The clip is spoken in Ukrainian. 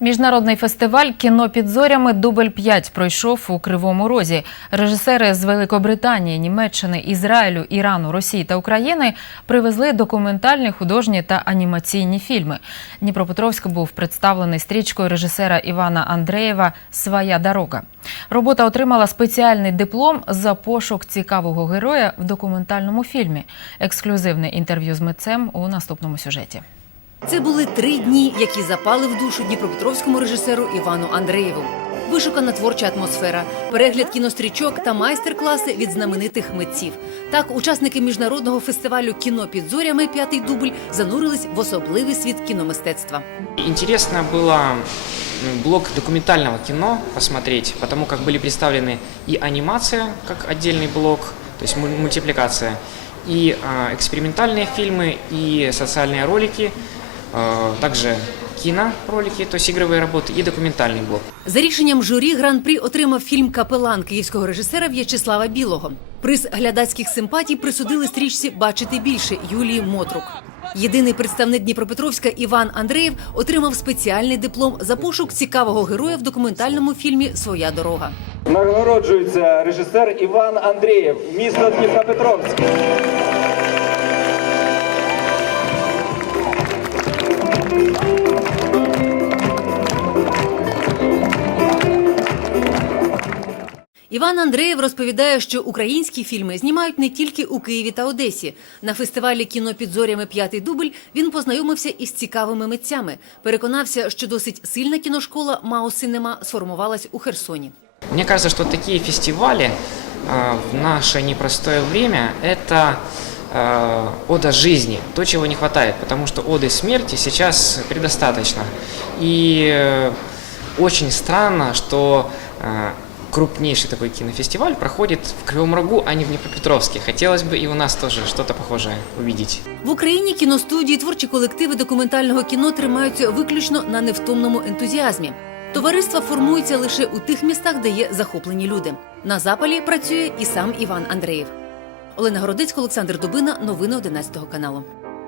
Міжнародний фестиваль кіно під зорями Дубль 5 пройшов у Кривому Розі. Режисери з Великобританії, Німеччини, Ізраїлю, Ірану, Росії та України привезли документальні, художні та анімаційні фільми. Дніпропетровськ був представлений стрічкою режисера Івана Андреєва Своя дорога. Робота отримала спеціальний диплом за пошук цікавого героя в документальному фільмі. Ексклюзивне інтерв'ю з митцем у наступному сюжеті. Це були три дні, які запали в душу дніпропетровському режисеру Івану Андреєву. Вишукана творча атмосфера, перегляд кінострічок та майстер-класи від знаменитих митців. Так, учасники міжнародного фестивалю кіно під зорями п'ятий дубль занурились в особливий світ кіномистецтва. Интересно было м, блок документального кино посмотреть, потому как были представлены и анимация, как отдельный блок, то есть муль- мультипликация, и а, экспериментальные фильмы, и социальные ролики, а, также киноролики, то есть игровые работы, и документальный блок. За рішенням журі гран-прі отримав фільм Капелан київського режисера В'ячеслава Білого. Приз глядацьких симпатій присудили стрічці Бачити більше Юлії Мотрук. Єдиний представник Дніпропетровська Іван Андреєв отримав спеціальний диплом за пошук цікавого героя в документальному фільмі Своя дорога. Нагороджується режисер Іван Андрієв, місто Дніпропетровськ. Іван Андреєв розповідає, що українські фільми знімають не тільки у Києві та Одесі. На фестивалі кіно під зорями п'ятий дубль він познайомився із цікавими митцями. Переконався, що досить сильна кіношкола Мао Синема сформувалась у Херсоні. Мне кажется, что такие фестивали а, в наше непростое время – это а, ода жизни, то, чего не хватает, потому что оды смерти сейчас предостаточно. И э, очень странно, что а, крупнейший такой кинофестиваль проходит в Кривом Рогу, а не в Днепропетровске. Хотелось бы и у нас тоже что-то похожее увидеть. В Україні кіностудії, творчі колективи документального кіно тримаються виключно на невтомному ентузіазмі. Товариства формуються лише у тих містах, де є захоплені люди. На запалі працює і сам Іван Андреєв. Олена Городецька, Олександр Дубина. Новини 11 каналу.